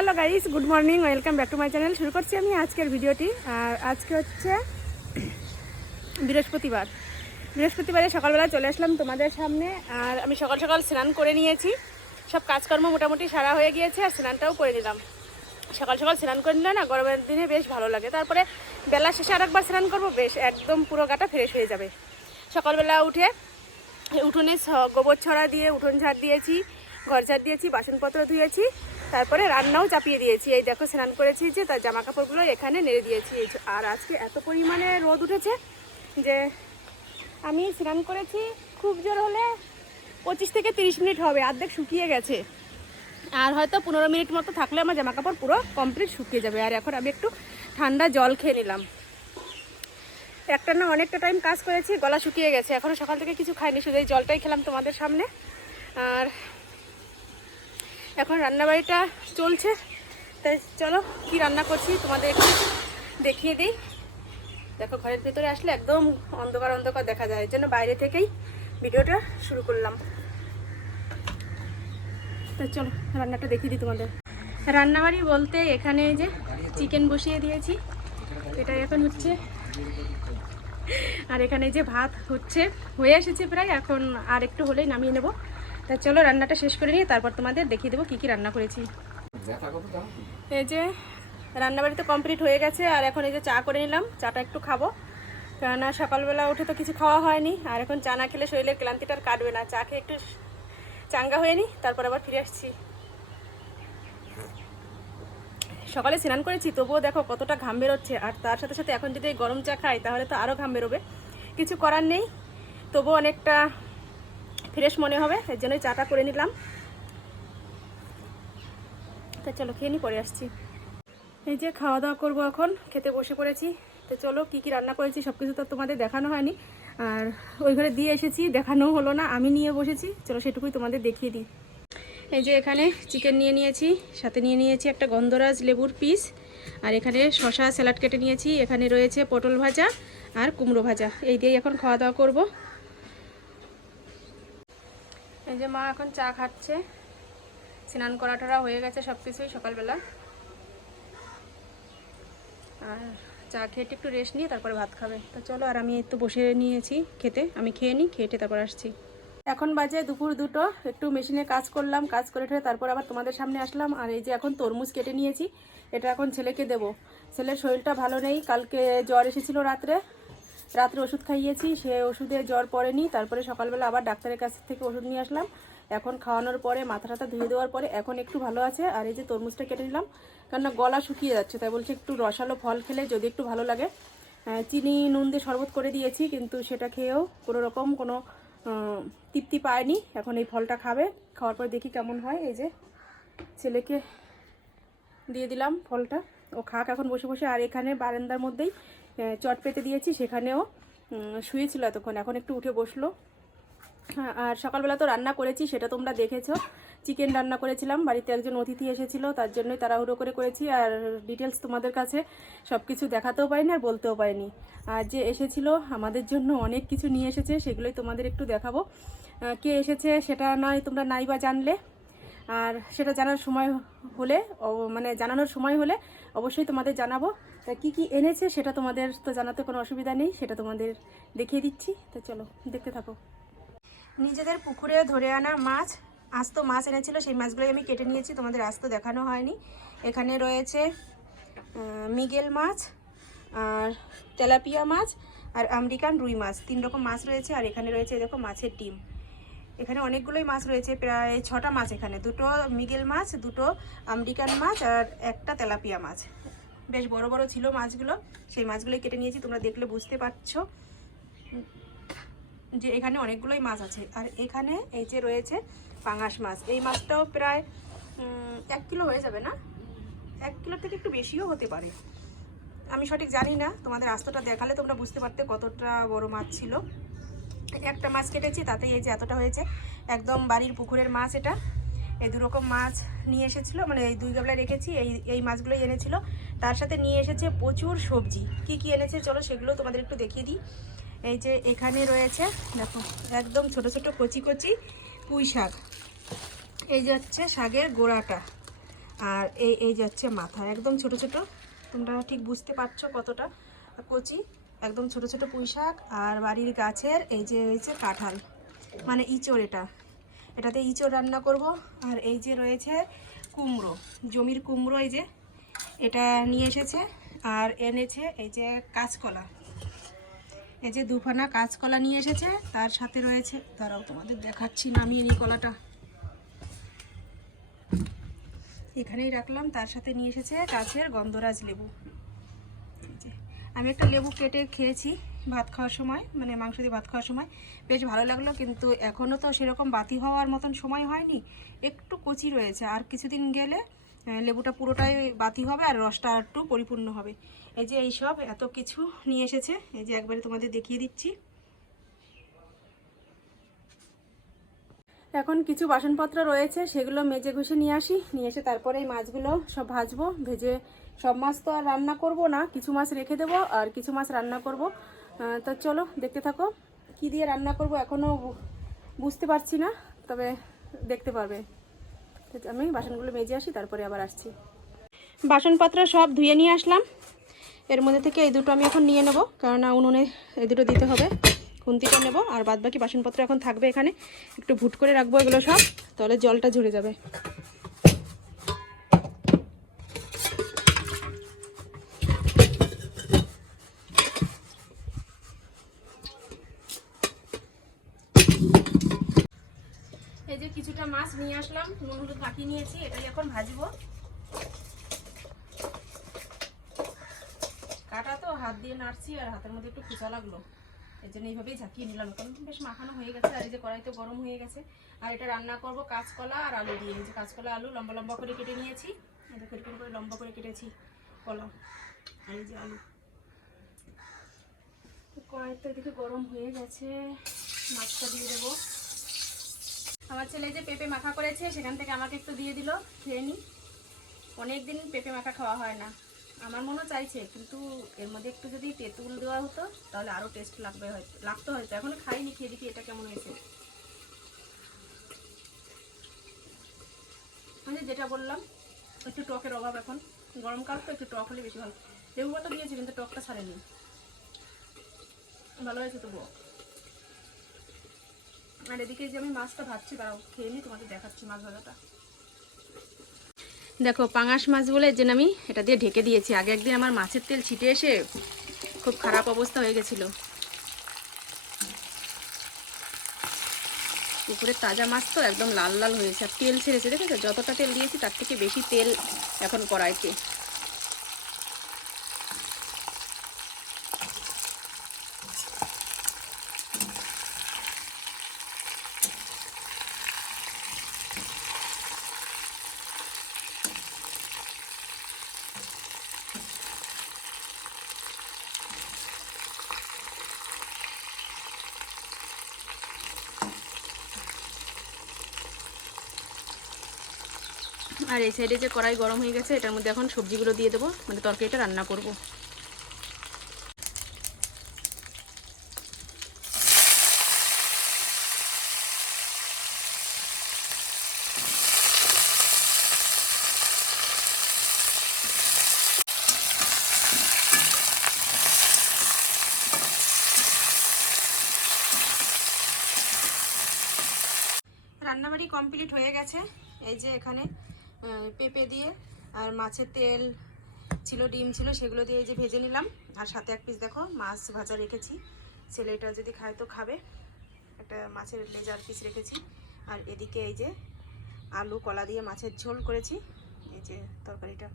Hello guys, good morning, welcome back to my channel. শুরু করছি আমি আজকের ভিডিওটি। আর আজকে হচ্ছে বৃহস্পতিবার। বৃহস্পতিবারে সকালবেলা চলে আসলাম তোমাদের সামনে, আর আমি সকাল সকাল স্নান করে নিয়েছি। সব কাজকর্ম মোটামুটি সারা হয়ে গিয়েছে, আর স্নানটাও করে নিলাম। সকাল সকাল স্নান করে নিলে না, গরমের দিনে বেশ ভালো লাগে। তারপরে বেলা শেষে আরেকবার স্নান করব, বেশ একদম পুরো গাটা ফ্রেশ হয়ে যাবে। সকালবেলা উঠে উঠোনে গোবর ছড়া দিয়ে উঠোন ঝাড় দিয়েছি, ঘর ঝাড় দিয়েছি, বাসনপত্র ধুয়েছি। তারপরে রান্নাও চাপিয়ে দিয়েছি। এই দেখো স্নান করেছি যে তার জামা কাপড়গুলো এখানে নেড়ে দিয়েছি। আর আজকে এত পরিমাণে রোদ উঠেছে যে, আমি স্নান করেছি খুব জোর হলে পঁচিশ থেকে তিরিশ মিনিট হবে, অর্ধেক শুকিয়ে গেছে। আর হয়তো পনেরো মিনিট মতো থাকলে আমার জামা কাপড় পুরো কমপ্লিট শুকিয়ে যাবে। আর এখন আমি একটু ঠান্ডা জল খেয়ে নিলাম। একটা না অনেকটা টাইম কাজ করেছি, গলা শুকিয়ে গেছে। এখনও সকাল থেকে কিছু খাইনি, শুধু এই জলটাই খেলাম তোমাদের সামনে। আর এখন রান্নাবাড়িটা চলছে। তাই চলো কি রান্না করছি তোমাদের একটু দেখিয়ে দিই। দেখো ঘরের ভিতরে আসলে একদম অন্ধকার অন্ধকার দেখা যায়। এর জন্য বাইরে থেকেই ভিডিওটা শুরু করলাম। তো চলো রান্নাটা দেখিয়ে দিই তোমাদের। রান্নাবাড়ি বলতে এখানে যে চিকেন বসিয়ে দিয়েছি। এটা এখন হচ্ছে। আর এখানে যে ভাত হচ্ছে, হয়ে এসেছে প্রায়। এখন আর একটু হলেই নামিয়ে নেব। তা চলো রান্নাটা শেষ করে নিয়ে তারপর তোমাদের দেখিয়ে দেবো কী কী রান্না করেছি। এই যে, রান্নাবাড়ি তো কমপ্লিট হয়ে গেছে, আর এখন এই যে চা করে নিলাম, চাটা একটু খাব। কেননা সকালবেলা উঠে তো কিছু খাওয়া হয়নি, আর এখন চা না খেলে শরীরের ক্লান্তিটা কাটবে না। চা খেয়ে একটু চাঙ্গা হয়ে নি, তারপর আবার ফিরে আসছি। সকালে স্নান করেছি, তবুও দেখো কতটা ঘাম বেরোচ্ছে, আর তার সাথে সাথে এখন যদি গরম চা খাই, তাহলে তো আরও ঘাম বেরোবে। কিছু করার নেই, তবুও অনেকটা ফ্রেশ মনে হবে, এর জন্যই চাটা করে নিলাম। তা চলো খেয়ে নি, পরে আসছি। এই যে খাওয়া দাওয়া করব এখন, খেতে বসে পড়েছি। তো চলো কী কী রান্না করেছি সব কিছু তো তোমাদের দেখানো হয়নি। আর ওই ঘরে দিয়ে এসেছি, দেখানো হলো না, আমি নিয়ে বসেছি। চলো সেটুকুই তোমাদের দেখিয়ে দিই। এই যে এখানে চিকেন নিয়ে নিয়েছি, সাথে নিয়ে নিয়েছি একটা গন্ধরাজ লেবুর পিস, আর এখানে শশা স্যালাড কেটে নিয়েছি, এখানে রয়েছে পটল ভাজা আর কুমড়ো ভাজা। এই দিয়েই এখন খাওয়া দাওয়া করব। এই যে মা এখন চা খাচ্ছে। স্নান করা টরা হয়ে গেছে সব কিছুই সকালবেলা। আর চা খেয়ে একটু রেস্ট নিয়ে তারপরে ভাত খাবে। তো চলো আর আমি একটু বসে নিয়েছি খেতে। আমি খেয়ে নিই খেয়ে তারপর আসছি। এখন বাজে দুপুর দুটো, একটু মেশিনে কাজ করলাম, কাজ করে ঠেয়ে তারপর আবার তোমাদের সামনে আসলাম। আর এই যে এখন তরমুজ কেটে নিয়েছি, এটা এখন ছেলেকে দেব। ছেলের শরীরটা ভালো নেই, কালকে জ্বর এসেছিল রাত্রে। রাত্রে ওষুধ খাইয়েছি, সে ওষুধে জ্বর পড়েনি, তারপরে সকালবেলা আবার ডাক্তারের কাছ থেকে ওষুধ নিয়ে আসলাম। এখন খাওয়ানোর পরে, মাথা টাথা ধুয়ে দেওয়ার পরে এখন একটু ভালো আছে, আর এই যে তরমুজটা কেটে নিলাম, কেননা গলা শুকিয়ে যাচ্ছে, তাই বলছে একটু রসালো ফল খেলে যদি একটু ভালো লাগে। চিনি, নুন দিয়ে শরবত করে দিয়েছি, কিন্তু সেটা খেয়েও কোনো রকম কোনো তৃপ্তি পায়নি। এখন এই ফলটা খাবে, খাওয়ার পর দেখি কেমন হয়। এই যে ছেলেকে দিয়ে দিলাম ফলটা। ও খাক এখন বসে বসে, আর এখানে বারান্দার মধ্যেই চট পেতে দিয়েছি, সেখানেও শুয়েছিল এতক্ষণ, এখন একটু উঠে বসল। হ্যাঁ আর সকালবেলা তো রান্না করেছি, সেটা তোমরা দেখেছ। চিকেন রান্না করেছিলাম, বাড়িতে একজন অতিথি এসেছিল, তার জন্যই তাড়াহুড়ো করে করেছি, আর ডিটেলস তোমাদের কাছে সব কিছু দেখাতেও পারিনি আর বলতেও পারিনি। আর যে এসেছিল, আমাদের জন্য অনেক কিছু নিয়ে এসেছে, সেগুলোই তোমাদের একটু দেখাবো। কে এসেছে সেটা নয়, তোমরা নাই বা জানলে। আর সেটা জানার সময় হলে মানে জানানোর সময় হলে অবশ্যই তোমাদের জানাব। তা কী কী এনেছে সেটা তোমাদের তো জানাতে কোনো অসুবিধা নেই, সেটা তোমাদের দেখিয়ে দিচ্ছি। তো চলো, দেখতে থাকো। নিজেদের পুকুরে ধরে আনা মাছ, আস্ত মাছ এনেছিল, সেই মাছগুলোই আমি কেটে নিয়েছি, তোমাদের আস্ত দেখানো হয়নি। এখানে রয়েছে মিগেল মাছ, আর তেলাপিয়া মাছ, আর আমেরিকান রুই মাছ। তিন রকম মাছ রয়েছে, আর এখানে রয়েছে দেখো, মাছের ডিম। এখানে অনেকগুলোই মাছ রয়েছে, প্রায় ছটা মাছ এখানে। দুটো মিগেল মাছ, দুটো আমেরিকান মাছ, আর একটা তেলাপিয়া মাছ। বেশ বড় বড় ছিল মাছগুলো। সেই মাছগুলোই কেটে নিয়েছি, তোমরা দেখলে বুঝতে পারছ যে এখানে অনেকগুলোই মাছ আছে। আর এখানে এই যে রয়েছে পাঙাশ মাছ। এই মাছটাও প্রায় এক কিলো হয়ে যাবে না? এক কিলোর থেকে একটু বেশিও হতে পারে। আমি সঠিক জানি না, তোমাদের আস্তটা দেখালে তোমরা বুঝতে পারতে কতটা বড় মাছ ছিল। একটা মাছ কেটেছি, তাতেই এই যে এতটা হয়েছে। একদম বাড়ির পুকুরের মাছ এটা। এই দু রকম মাছ নিয়ে এসেছিল মানে এই দুই গাবলায় রেখেছি, এই এই মাছগুলোই এনেছিল। তার সাথে নিয়ে এসেছে প্রচুর সবজি। কি কি এনেছে চলো সেগুলো তোমাদের একটু দেখিয়ে দিই। এই যে এখানে রয়েছে, দেখো, একদম ছোট ছোট কচি কচি পুঁই শাক। এই যে হচ্ছে শাকের গোড়াটা, আর এই এই যাচ্ছে মাথা। একদম ছোট ছোট, তোমরা ঠিক বুঝতে পারছ কতটা কচি। একদম ছোট ছোট পুঁই শাক, আর বাড়ির গাছের এই যে রয়েছে কাঁঠাল মানে ইঁচড় এটা। এটাতে ইঁচড় রান্না করব, আর এই যে রয়েছে কুমড়ো, জমির কুমড়ো এই যে, এটা নিয়ে এসেছে, আর এনেছে এই যে কাঁচকলা। এই যে দুফানা কাঁচকলা নিয়ে এসেছে, তার সাথে রয়েছে তারাও তোমাদের দেখাচ্ছি, নামিয়ে নিই কলাটা। এখানেই রাখলাম, তার সাথে নিয়ে এসেছে গাছের গন্ধরাজ লেবু। আমি একটা লেবু কেটে খেয়েছি ভাত খাওয়ার সময় মানে মাংস দিয়ে ভাত খাওয়ার সময় বেশ ভালো লাগল। কিন্তু এখনও তো সেরকম বাতি হওয়ার মতন সময় হয়নি। একটু কচি রয়েছে। আর কিছুদিন গেলে লেবুটা পুরোটাই বাতি হবে আর রসটা একটু পরিপূর্ণ হবে। এই যে এই সব এত কিছু নিয়ে এসেছে। এই যে একবারে তোমাদের দেখিয়ে দিচ্ছি। এখন কিছু বাসনপত্র রয়েছে, সেগুলো মেজে ঘষে নিয়ে আসি। নিয়ে এসে তারপরে এই মাছগুলো সব ভাজবো, ভেজে সব মাছ তো আর রান্না করব না। কিছু মাছ রেখে দেবো আর কিছু মাছ রান্না করব। তো চলো, দেখতে থাকো। কি দিয়ে রান্না করব এখনও বুঝতে পারছি না, তবে দেখতে পারবে। আমি বাসনগুলো মেজে আসি, তারপরে আবার আসছি। বাসনপত্র সব ধুয়ে নিয়ে আসলাম। এর মধ্যে থেকে এই দুটো আমি এখন নিয়ে নেব, কেননা উনুনে এই দুটো দিতে হবে। খুন্তিটা নেব, আর বাদ বাকি বাসনপত্র এখন থাকবে এখানে। একটু ভুট করে রাখব এগুলো সব, তাহলে জলটা ঝরে যাবে। কিছুটা মাছ নিয়ে আসলাম, নুন হলুদ মাখিয়ে নিয়েছি, এটাই এখন ভাজবো। কাটা তো, হাত দিয়ে নাড়ছি আর হাতের মধ্যে একটু খোঁচা লাগল। এই জন্য এইভাবেই ঝাঁকিয়ে নিলাম। এখন বেশ মাখানো হয়ে গেছে, আর এই যে কড়াইতে গরম হয়ে গেছে। আর এটা রান্না করব কাঁচকলা আর আলু দিয়ে। এই যে কাঁচকলা, আলু লম্বা লম্বা করে কেটে নিয়েছি। এই দেখো, এরকম করে লম্বা করে কেটেছি কলা আর এই যে আলু। কড়াইতে এদিকে গরম হয়ে গেছে, মাছটা দিয়ে দেবো। আমার ছেলে যে পেঁপে মাখা করেছে, সেখান থেকে আমাকে একটু দিয়ে দিল, খেয়ে নিই অনেক দিন পেঁপে মাখা খাওয়া হয় না। আমার মনে চাইছে, কিন্তু এর মধ্যে একটু যদি তেঁতুল দেওয়া হতো, তাহলে আরও টেস্ট লাগবে হয়তো, লাগতো হয়তো। এখনও খাইনি, খেয়ে দেখি এটা কেমন হয়েছে। আমি যেটা বললাম, একটু টকের অভাব এখন। গরমকাল তো একটু টক হলে বেশি ভালো। লেবু পাতা দিয়েছি, কিন্তু টকটা ছাড়েনি। ভালো হয়েছে তবুও আর এদিকে যে আমি মাছটা ভাজছি তারাও খেয়ে নিই তোমাদের দেখাচ্ছি মাছ ভাজাটা। দেখো, পাঙাশ মাছগুলো এর জন্য আমি এটা দিয়ে ঢেকে দিয়েছি। আগে একদিন আমার মাছের তেল ছিটে এসে খুব খারাপ অবস্থা হয়ে গেছিল। পুকুরের তাজা মাছ তো একদম লাল লাল হয়েছে। আর তেল ছেড়েছে, দেখেছ? যতটা তেল দিয়েছি, তার থেকে বেশি তেল এখন কড়াইতে। আর এই সাইডে যে কড়াই গরম হয়ে গেছে, এটার মধ্যে এখন সবজিগুলো দিয়ে দেবো। মানে তরকারিটা রান্না করব। রান্নাবাড়ি কমপ্লিট হয়ে গেছে। এই যে এখানে পেঁপে দিয়ে আর মাছের তেল ছিল, ডিম ছিল, সেগুলো দিয়ে যে ভেজে নিলাম। আর সাথে এক পিস দেখো, মাছ ভাজা রেখেছি। ছেলেটা যদি খায় তো খাবে। একটা মাছের লেজার পিস রেখেছি। আর এদিকে এই যে আলু, কলা দিয়ে মাছের ঝোল করেছি। এই যে তরকারিটা।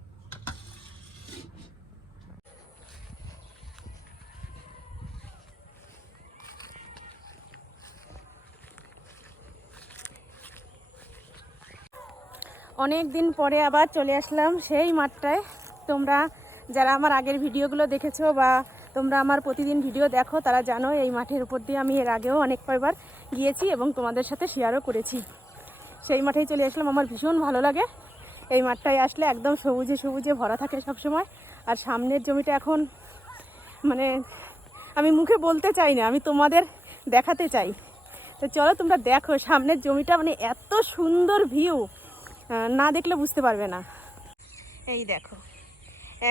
অনেক দিন পরে আবার চলে আসলাম সেই মাঠটায়। তোমরা যারা আমার আগের ভিডিওগুলো দেখেছ বা তোমরা আমার প্রতিদিন ভিডিও দেখো, তারা জানো এই মাঠের উপর দিয়ে আমি এর আগেও অনেক কয়বার গিয়েছি এবং তোমাদের সাথে শেয়ারও করেছি। সেই মাঠেই চলে আসলাম। আমার ভীষণ ভালো লাগে। এই মাঠটায় আসলে একদম সবুজে সবুজে ভরা থাকে সব সময় আর সামনের জমিটা এখন মানে আমি মুখে বলতে চাই না, আমি তোমাদের দেখাতে চাই। তো চলো তোমরা দেখো, সামনের জমিটা মানে এত সুন্দর ভিউ না দেখলে বুঝতে পারবে না। এই দেখো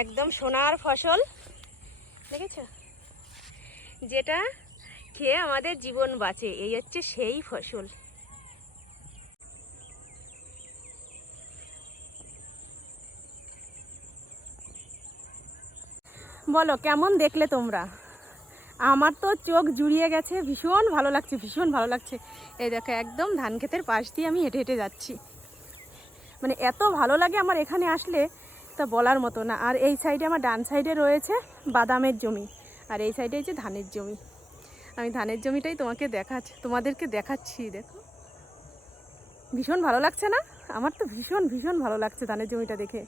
একদম সোনার ফসল দেখেছ? যেটা খেয়ে আমাদের জীবন বাঁচে এই হচ্ছে সেই ফসল। বলো কেমন দেখলে তোমরা? আমার তো চোখ জুড়িয়ে গেছে ভীষণ ভালো লাগছে ভীষণ ভালো লাগছে। এই দেখো একদম ধান ক্ষেতের পাশ দিয়ে আমি হেঁটে হেঁটে যাচ্ছি। মানে এত ভালো লাগে আমার এখানে আসলে, তা বলার মতো না। আর এই সাইডে আমার ডান সাইডে রয়েছে বাদামের জমি, আর এই সাইডে হচ্ছে ধানের জমি। আমি ধানের জমিটাই তোমাকে দেখাচ্ছি, তোমাদেরকে দেখাচ্ছি, দেখো। ভীষণ ভালো লাগছে না? আমার তো ভীষণ ভীষণ ভালো লাগছে ধানের জমিটা দেখে।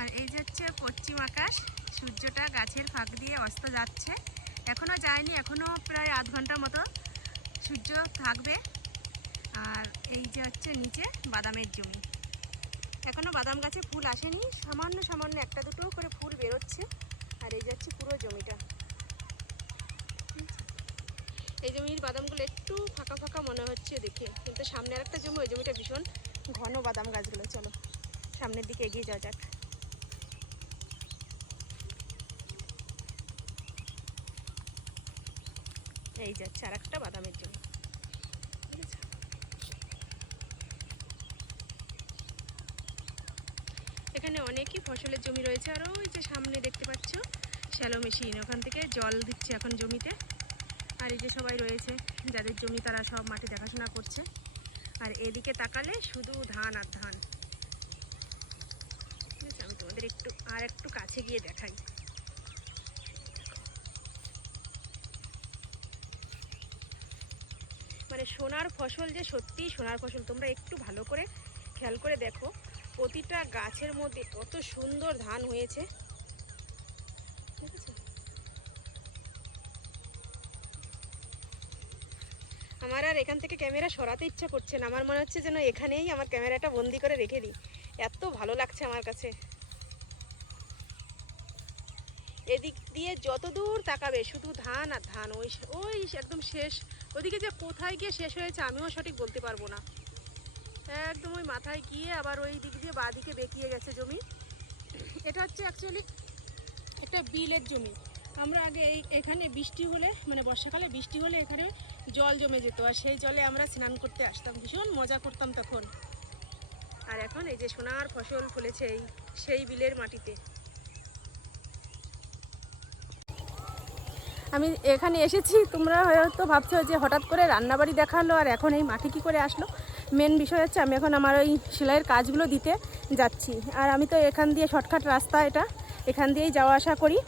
আর এই যে হচ্ছে পশ্চিম আকাশ, সূর্যটা গাছের ফাঁক দিয়ে অস্ত যাচ্ছে। এখনও যায়নি এখনও প্রায় আধ ঘণ্টার মতো সূর্য থাকবে। আর এই যে হচ্ছে নিচে বাদামের জমি। এখনও বাদাম গাছে ফুল আসেনি, সামান্য সামান্য একটা দুটো করে ফুল বেরোচ্ছে। আর এই যাচ্ছে পুরো জমিটা। এই জমির বাদামগুলো একটু ফাঁকা ফাঁকা মনে হচ্ছে দেখে, কিন্তু সামনে আরেকটা জমি, ওই জমিটা ভীষণ ঘন বাদাম গাছগুলো। চলো, সামনের দিকে এগিয়ে যাওয়া যাক। এই যাচ্ছে আর একটা বাদামের জমি বুঝেছ? এখানে অনেকই ফসলের জমি রয়েছে আর ওই যে সামনে দেখতে পাচ্ছ, শ্যালো মেশিন। ওখান থেকে জল দিচ্ছে এখন জমিতে। আর এই যে সবাই রয়েছে, যাদের জমি তারা সব মাঠে দেখাশোনা করছে। আর এদিকে তাকালে শুধু ধান আর ধান। আমি তোমাদের একটু, আর একটু কাছে গিয়ে দেখাই। মানে সোনার ফসল যে সত্যিই সোনার ফসল, তোমরা একটু ভালো করে খেয়াল করে দেখো। প্রতিটা গাছের মধ্যে কত সুন্দর ধান হয়েছে। দেখেছ? আমার আর এখান থেকে ক্যামেরা সরাতে ইচ্ছা করছে না। আমার মনে হচ্ছে যেন এখানেই আমার ক্যামেরাটা বন্দি করে রেখে দিই। এত ভালো লাগছে আমার কাছে। এদিক দিয়ে যত দূর তাকাবে, শুধু ধান আর ধান, ওই ওই একদম শেষ। ওদিকে যে কোথায় গিয়ে শেষ হয়েছে, আমিও সঠিক বলতে পারব না। একদম ওই মাথায় গিয়ে আবার ওই দিক দিয়ে বাঁদিকে বেঁকিয়ে গেছে জমি। এটা হচ্ছে অ্যাকচুয়ালি একটা বিলের জমি। আমরা আগে এই এখানে বৃষ্টি হলে মানে বর্ষাকালে বৃষ্টি হলে এখানে জল জমে যেত, আর সেই জলে আমরা স্নান করতে আসতাম। ভীষণ মজা করতাম তখন। আর এখন এই যে সোনার ফসল ফলেছে এই, সেই বিলের মাটিতে। আমি এখানে এসেছি, তোমরা হয়তো ভাবছ যে হঠাৎ করে রান্নাবাড়ি দেখাল, আর এখন এই মাটি কী করে আসলো? মেন বিষয় হচ্ছে আমি এখন আমার ওই সেলাইয়ের কাজগুলো দিতে যাচ্ছি। আর আমি তো এখান দিয়ে শর্টকাট রাস্তা এটা, এখান দিয়েই যাওয়া আসা করি।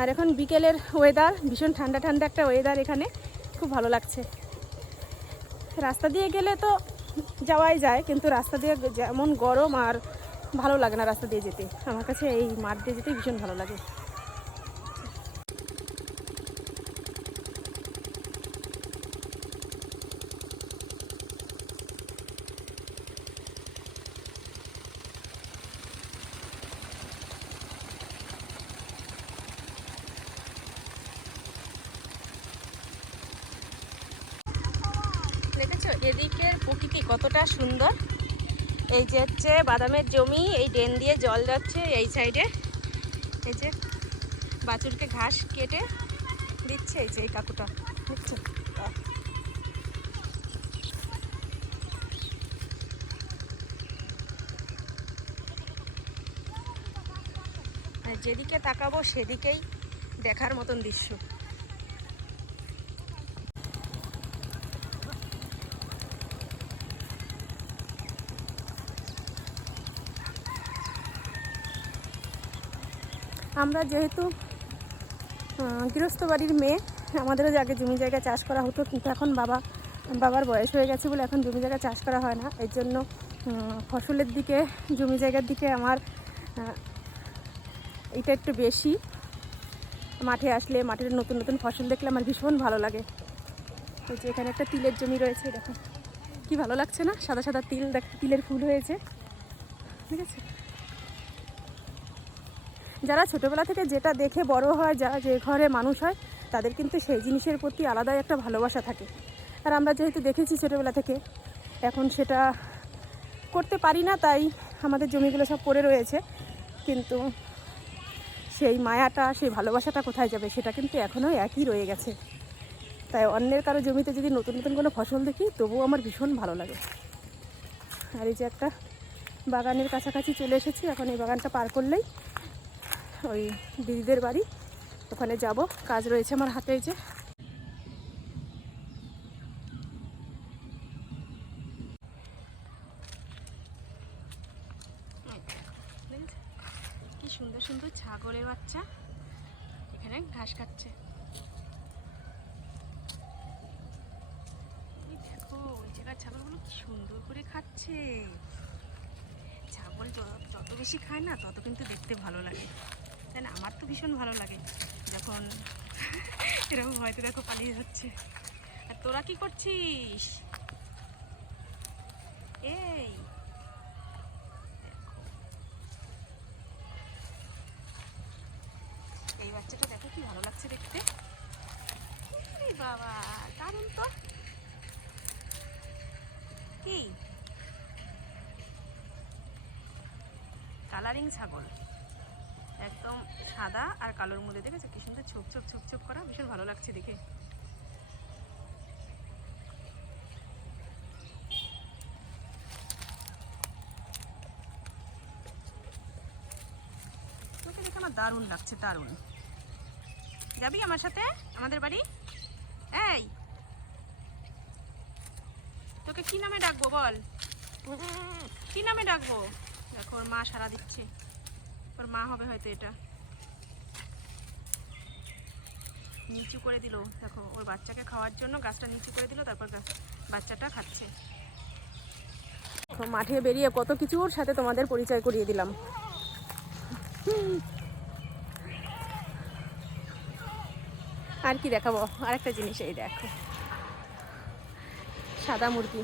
আর এখন বিকেলের ওয়েদার ভীষণ ঠান্ডা ঠান্ডা একটা ওয়েদার এখানে, খুব ভালো লাগছে। রাস্তা দিয়ে গেলে তো যাওয়াই যায়, কিন্তু রাস্তা দিয়ে যেমন গরম আর ভালো লাগে না রাস্তা দিয়ে যেতে। আমার কাছে এই মাঠ দিয়ে যেতে ভীষণ ভালো লাগে। দেখেছ? এদিকের প্রকৃতি কতটা সুন্দর। এই যে হচ্ছে বাদামের জমি, এই ড্রেন দিয়ে জল যাচ্ছে এই সাইডে। এই যে বাছুরকে ঘাস কেটে দিচ্ছে এই যে এই কাকুটা। যেদিকে তাকাবো সেদিকেই দেখার মতন দৃশ্য। আমরা যেহেতু গৃহস্থ বাড়ির মেয়ে, আমাদেরও আগে জমি জায়গা চাষ করা হতো, কিন্তু এখন বাবা, বাবার বয়স হয়ে গেছে বলে এখন জমি জায়গা চাষ করা হয় না। এর জন্য ফসলের দিকে, জমি জায়গার দিকে আমার এটা একটু বেশি। মাঠে আসলে, মাঠের নতুন নতুন ফসল দেখলে আমার ভীষণ ভালো লাগে। ওই যে এখানে একটা তিলের জমি রয়েছে, দেখো। কি ভালো লাগছে না? সাদা সাদা তিল, দেখ, তিলের ফুল হয়েছে। ঠিক আছে? যারা ছোটোবেলা থেকে যেটা দেখে বড় হয়, যারা যে ঘরে মানুষ হয়, তাদের কিন্তু সেই জিনিসের প্রতি আলাদাই একটা ভালোবাসা থাকে। আর আমরা যেহেতু দেখেছি ছোটোবেলা থেকে, এখন সেটা করতে পারি না, তাই আমাদের জমিগুলো সব পড়ে রয়েছে। কিন্তু সেই মায়াটা, সেই ভালোবাসাটা কোথায় যাবে, সেটা কিন্তু এখনও একই রয়ে গেছে। তাই অন্যের কারও জমিতে যদি নতুন নতুন কোনো ফসল দেখি, তবুও আমার ভীষণ ভালো লাগে। আর এই যে একটা বাগানের কাছাকাছি চলে এসেছি, এখন এই বাগানটা পার করলেই ওই দিদিদের বাড়ি। ওখানে যাব। কাজ রয়েছে আমার হাতে যে দেখেছ? কি সুন্দর সুন্দর ছাগলের বাচ্চা এখানে ঘাস খাচ্ছে এই দেখো ওই জায়গার ছাগলগুলো কি সুন্দর করে খাচ্ছে ছাগল য- যত বেশি খায় না তত কিন্তু দেখতে ভালো লাগে তাই না আমার তো ভীষণ ভালো লাগে যখন হয়তো দেখো, পালিয়ে যাচ্ছে। আর তোরা কি করছিস? এই এই বাচ্চাটা দেখো কি ভালো লাগছে দেখতে। বাবা, দারুণ তো। কি কালারিং ছাগল। একদম সাদা আর কালোর মধ্যে, দেখেছ? কি সুন্দর ছোপ ছোপ ছোপ ছোপ করা। ভীষণ ভালো লাগছে দেখে। তোকে দেখে আমার দারুণ লাগছে, দারুণ। যাবি আমার সাথে? আমাদের বাড়ি? এই! তোকে কি নামে ডাকবো বল? কি নামে ডাকবো? দেখো, ওর মা সারা দিচ্ছে। ওর মা হবে হয়তো এটা। নিচু করে দিল। দেখো, ওর বাচ্চাকে খাওয়ার জন্য গাছটা নিচু করে দিল, তারপর বাচ্চাটা খাচ্ছে। মাঠে বেরিয়ে কত কিছু ওর সাথে তোমাদের পরিচয় করিয়ে দিলাম। আর কি দেখাবো? আরেকটা জিনিস, এই দেখো। সাদা মুরগি।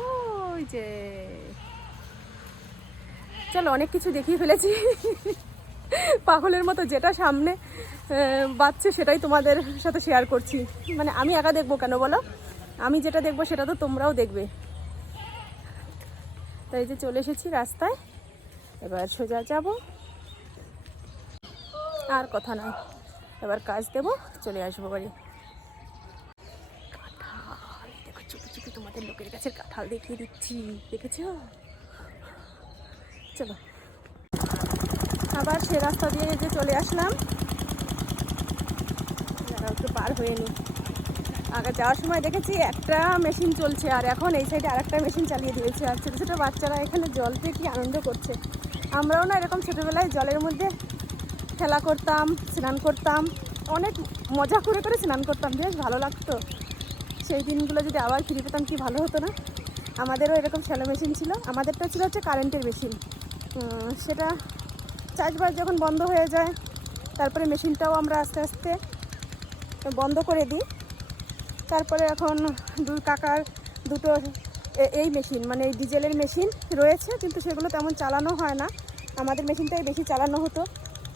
ওই যে। চলো, অনেক কিছু দেখিয়ে ফেলেছি। পাগলের মতো যেটা সামনে বাজছে সেটাই তোমাদের সাথে শেয়ার করছি। মানে আমি একা দেখব কেন বলো? আমি যেটা দেখব সেটা তো তোমরাও দেখবে। তাই যে চলে এসেছি রাস্তায়। এবার সোজা যাব। আর কথা নয়। এবার কাজ দেব, চলে আসব বাড়ি। কাঁঠাল, দেখো, চুপি চুপি তোমাদের লোকের কাছে কাঁঠাল দেখিয়ে দিচ্ছি। দেখেছ? চলো। আবার সে রাস্তা দিয়ে যে চলে আসলাম। একটু পার হয়ে নি। আগে যাওয়ার সময় দেখেছি একটা মেশিন চলছে, আর এখন এই সাইডে আরেকটা মেশিন চালিয়ে দিয়েছে, আর ছোটো ছোটো বাচ্চারা এখানে জল জলতে কি আনন্দ করছে। আমরাও না এরকম ছোটোবেলায় জলের মধ্যে খেলা করতাম, স্নান করতাম, অনেক মজা করে করে স্নান করতাম, বেশ ভালো লাগতো। সেই দিনগুলো যদি আবার ফিরে পেতাম কি ভালো হতো না? আমাদেরও এরকম শ্যালো মেশিন ছিল, আমাদেরটা ছিল হচ্ছে কারেন্টের মেশিন। সেটা চাষবাস যখন বন্ধ হয়ে যায়, তারপরে মেশিনটাও আমরা আস্তে আস্তে বন্ধ করে দিই। তারপরে এখন দুই কাকার দুটো এই মেশিন মানে এই ডিজেলের মেশিন রয়েছে, কিন্তু সেগুলো তেমন চালানো হয় না। আমাদের মেশিনটাই বেশি চালানো হতো,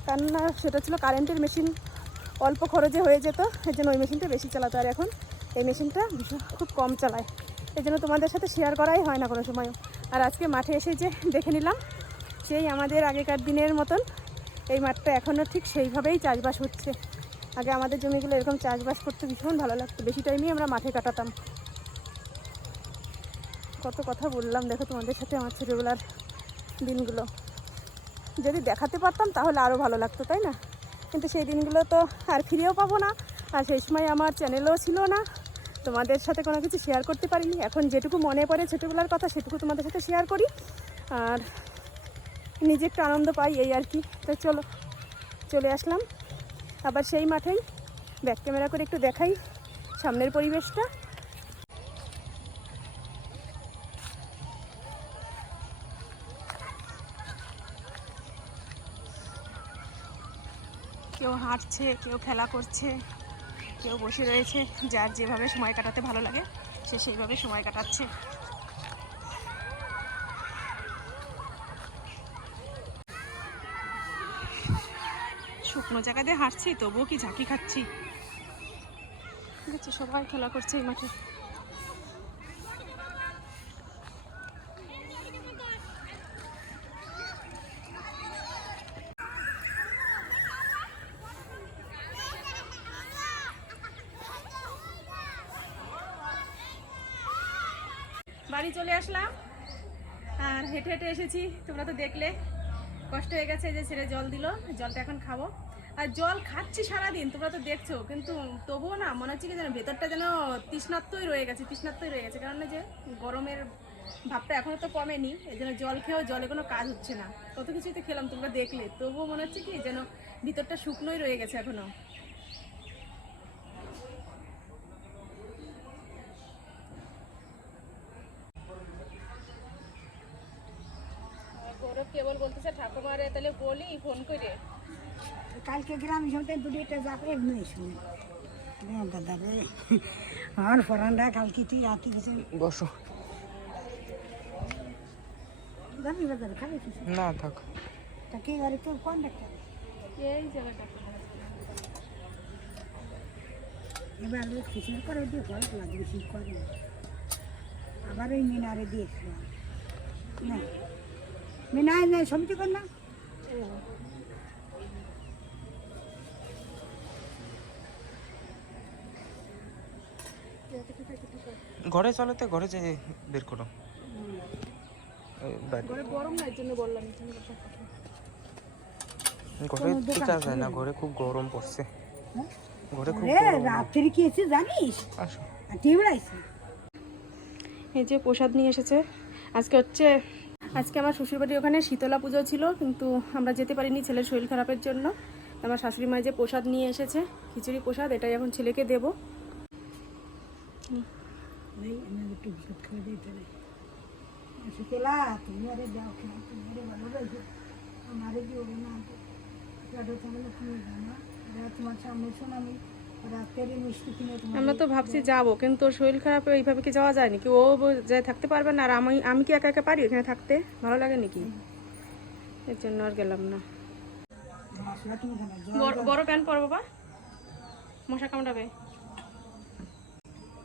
কেননা সেটা ছিল কারেন্টের মেশিন, অল্প খরচে হয়ে যেত এই জন্য ওই মেশিনটা বেশি চালাতো। আর এখন এই মেশিনটা ভীষণ খুব কম চালায়। এই জন্য তোমাদের সাথে শেয়ার করাই হয় না কোনো সময় আর আজকে মাঠে এসে যে দেখে নিলাম সেই আমাদের আগেকার দিনের মতন এই মাঠটা এখনও ঠিক সেইভাবেই চাষবাস হচ্ছে। আগে আমাদের জমিগুলো এরকম চাষবাস করতে ভীষণ ভালো লাগতো, বেশি টাইমই আমরা মাঠে কাটাতাম। কত কথা বললাম, দেখো তোমাদের সাথে আমার ছোটোবেলার দিনগুলো। যদি দেখাতে পারতাম তাহলে আরও ভালো লাগতো, তাই না? কিন্তু সেই দিনগুলো তো আর ফিরেও পাবো না, আর সেই সময় আমার চ্যানেলও ছিল না। তোমাদের সাথে কোনো কিছু শেয়ার করতে পারিনি। এখন যেটুকু মনে পড়ে ছোটোবেলার কথা সেটুকু তোমাদের সাথে শেয়ার করি। আর নিজে একটু আনন্দ পাই এই আর কি। তো চলো, চলে আসলাম। আবার সেই মাঠেই ব্যাক ক্যামেরা করে একটু দেখাই সামনের পরিবেশটা। কেউ হাঁটছে, কেউ খেলা করছে, কেউ বসে রয়েছে, যার যেভাবে সময় কাটাতে ভালো লাগে, সে সেইভাবে সময় কাটাচ্ছে। শুকনো জায়গা দিয়ে হাঁটছি, তবুও কি ঝাঁকি খাচ্ছি? সবাই খেলা করছে এই মাঠে। বাড়ি চলে আসলাম। আর হেঁটে হেঁটে এসেছি, তোমরা তো দেখলে। কষ্ট হয়ে গেছে যে ছেড়ে জল দিল, জলটা এখন খাব। আর জল খাচ্ছি সারাদিন, তোমরা তো দেখছ, কিন্তু তবুও না, মনে হচ্ছে কি যেন ভেতরটা যেন তৃষ্ণাত্মই রয়ে গেছে, তৃষ্ণাত্মই রয়ে গেছে, কারণ যে গরমের ভাবটা এখনও তো কমেনি, এই জন্য জল খেয়েও জলে কোনো কাজ হচ্ছে না, কত কিছুই তো খেলাম, তোমরা দেখলে, তবুও মনে হচ্ছে কি যেন ভিতরটা শুকনোই রয়ে গেছে এখনও গৌরব কেবল বলতেছে, ঠাকুমারে, তাহলে বলি, ফোন করে। কালকে গ্রামে শুনতে দুটো যাবে এমনি শুনে দাদা রে আমার ফরানরা কালকে তুই রাতে গেছে। বসো। যাবি বাজারে খাবে কিছু? না থাক। তা কে গাড়ি তোর কোন ডাক্তার এই জায়গাটা এবার ওই খিচুড়ি করে দিয়ে ঘরে লাগে বেশি করে। আবার ওই মিনারে দিয়েছিল না। মিনায় নেই সমিতি কর না? ঘরে চলো তো ঘরে যে বের করো। ঘরে গরম না এর জন্য বললাম ঘরে না ঘরে খুব গরম পড়ছে। হ্যাঁ? ঘরে খুব রাত্রি কি এসে জানিস? এই যে প্রসাদ নিয়ে এসেছে। আজকে হচ্ছে আজকে আমার শ্বশুরবাড়ির ওখানে শীতলা পুজো ছিল কিন্তু আমরা যেতে পারিনি ছেলের শরীর খারাপের জন্য। আমার শাশুড়ি মা যে প্রসাদ নিয়ে এসেছে খিচুড়ি প্রসাদ এটাই এখন ছেলেকে দেবো। এই আমি একটু ওষুধ খেয়ে দিই তাহলে সুতলা তুমি আরে যাও খেয়ে তুমি আরে ভালো রয়েছে আমারে না মিষ্টি কিনে তোমার আমরা তো ভাবছি যাব কিন্তু শরীর খারাপ এইভাবে কি যাওয়া যায় নাকি ও ব- যায় থাকতে পারবে না আর আমি আমি কি একা একা পারি এখানে থাকতে? ভালো লাগে নাকি? এর জন্য আর গেলাম না। বড় বড় প্যান্ট পরো বাবা মশা কামড়াবে ঘরে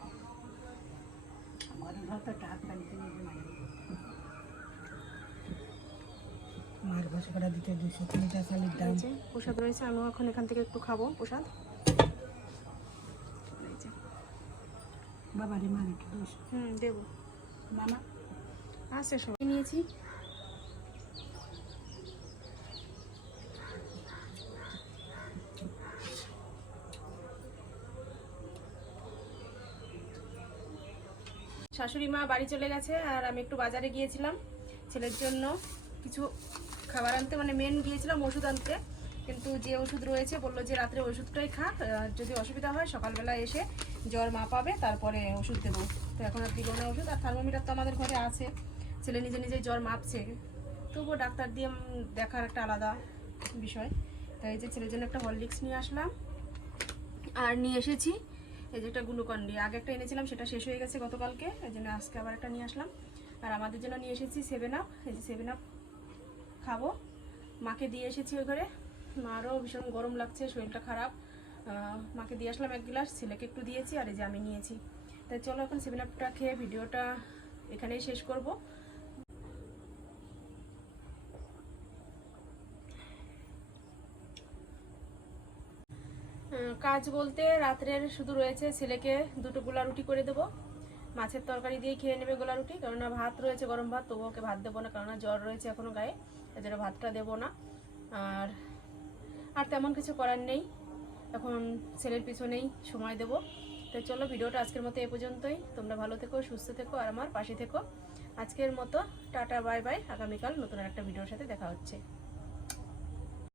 ভাতটা টাক পানি কিনে মার বসে দিতে দুশো কুড়িটা চালের দাম প্রসাদ রয়েছে আমিও এখন এখান থেকে একটু খাব প্রসাদ। এই যে। বাবারে মার একটু হুম দেবো। মামা? আছে সবাই নিয়েছি। শাশুড়ি মা বাড়ি চলে গেছে আর আমি একটু বাজারে গিয়েছিলাম ছেলের জন্য কিছু খাবার আনতে মানে মেন গিয়েছিলাম ওষুধ আনতে। কিন্তু যে ওষুধ রয়েছে, বলল যে রাত্রে ওষুধটাই খা যদি অসুবিধা হয় সকালবেলা এসে জ্বর মাপাবে তারপরে ওষুধ দেবো। তো এখন আর দিব না ওষুধ, আর থার্মোমিটার তো আমাদের ঘরে আছে। ছেলে নিজে নিজে জ্বর মাপছে। তবুও ডাক্তার দিয়ে দেখার একটা আলাদা বিষয়। তাই যে ছেলের জন্য একটা হরলিক্স নিয়ে আসলাম। আর নিয়ে এসেছি এই যে একটা গ্লুকন ডি আগে একটা এনেছিলাম, সেটা শেষ হয়ে গেছে গতকালকে। এই জন্য আজকে আবার একটা নিয়ে আসলাম। আর আমাদের জন্য নিয়ে এসেছি সেভেন আপ এই যে সেভেন আপ খাব। মাকে দিয়ে এসেছি ওই ঘরে। মারও ভীষণ গরম লাগছে, শরীরটা খারাপ। মাকে দিয়ে আসলাম এক গ্লাস, ছেলেকে একটু দিয়েছি, আর এই যে আমি নিয়েছি। তাই চলো এখন সেভেন আপটা খেয়ে ভিডিওটা এখানেই শেষ করব। কাজ বলতে রাত্রের শুধু রয়েছে ছেলেকে দুটো গোলা রুটি করে দেবো। মাছের তরকারি দিয়ে খেয়ে নেবে গোলা রুটি, কেননা ভাত রয়েছে, গরম ভাত তবু ওকে ভাত দেবো না, কেননা জ্বর রয়েছে এখনও গায়ে এই জন্য ভাতটা দেবো না। আর আর তেমন কিছু করার নেই। এখন ছেলের পিছনেই সময় দেবো। তো চলো ভিডিওটা আজকের মতো এ পর্যন্তই। তোমরা ভালো থেকো, সুস্থ থেকো, আর আমার পাশে থেকো। আজকের মতো টাটা, বাই বাই। আগামীকাল নতুন একটা ভিডিওর সাথে দেখা হচ্ছে।